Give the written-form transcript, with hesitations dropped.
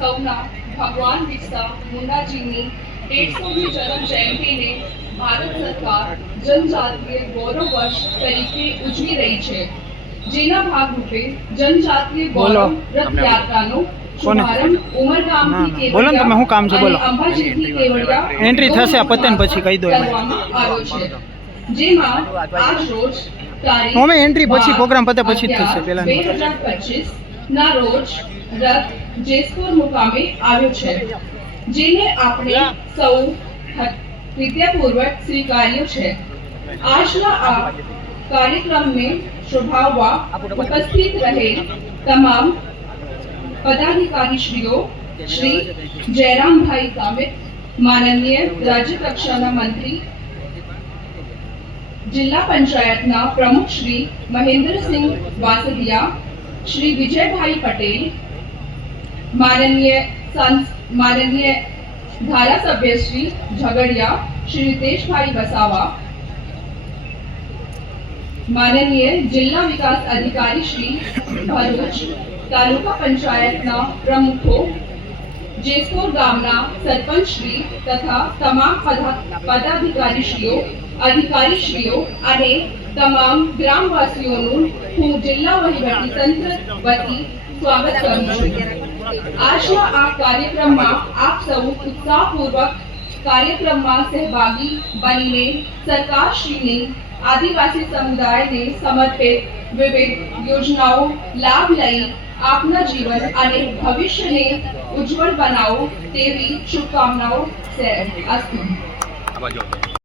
સૌના ભગવાન બિરસા મુંડાજીની 150મી જન્મ જયંતિને ભારત સરકાર જનજાતીય ગૌરવ વર્ષ તરીકે ઉજવી રહી છે, જેના ભાગરૂપે જનજાતીય ગૌરવ રથયાત્રાનો શુભારંભ ઉમરગામથી કેવડિયા અંબાજીથી કેવડિયા એન્ટ્રી થશે પતન પછી કહી દો કરવામાં આવ્યો છે, જેમાં આજ રોજ અમે એન્ટ્રી પછી પ્રોગ્રામ પતે પછી જ થશે પહેલા 2025 ના રોજ રથ જેસપુર મુકામે આવ્યો છે, જેને આપણે સૌ વિદ્યાપૂર્વક સ્વીકાર્યો છે। આજના આ કાર્યક્રમને શોભાવવા ઉપસ્થિત રહેલ તમામ પદાધિકારીશ્રીઓ શ્રી જયરામભાઈ ગામિત, માનનીય રાજ્ય કક્ષાના મંત્રી, જિલ્લા પંચાયતના પ્રમુખ શ્રી મહેન્દ્રસિંહ વાસદિયા, શ્રી વિજયભાઈ પટેલ, માનનીય ધારાસભ્ય શ્રી ઝઘડિયા, શ્રી રીતેશભાઈ વસાવા, માનનીય જિલ્લા વિકાસ અધિકારી શ્રી ભરૂચ, તાલુકા પંચાયતના પ્રમુખો, જેસપુર ગામના સરપંચ શ્રી તથા તમામ પદાધિકારીશ્રીઓ, અધિકારીશ્રીઓ અને તમામ ગ્રામવાસીઓનું હું જિલ્લા વહીવટી તંત્ર વતી સ્વાગત કરું છું। આજના આ કાર્યક્રમમાં આપ સૌ ઉત્સાહપૂર્વક કાર્યક્રમમાં સહભાગી બનીને સરકારશ્રીની આદિવાસી સમુદાયને સમર્પિત વિવિધ યોજનાઓ લાભ લઈ આપના જીવન અને ભવિષ્યને ઉજ્જવળ બનાવો તેવી શુભકામનાઓ છે।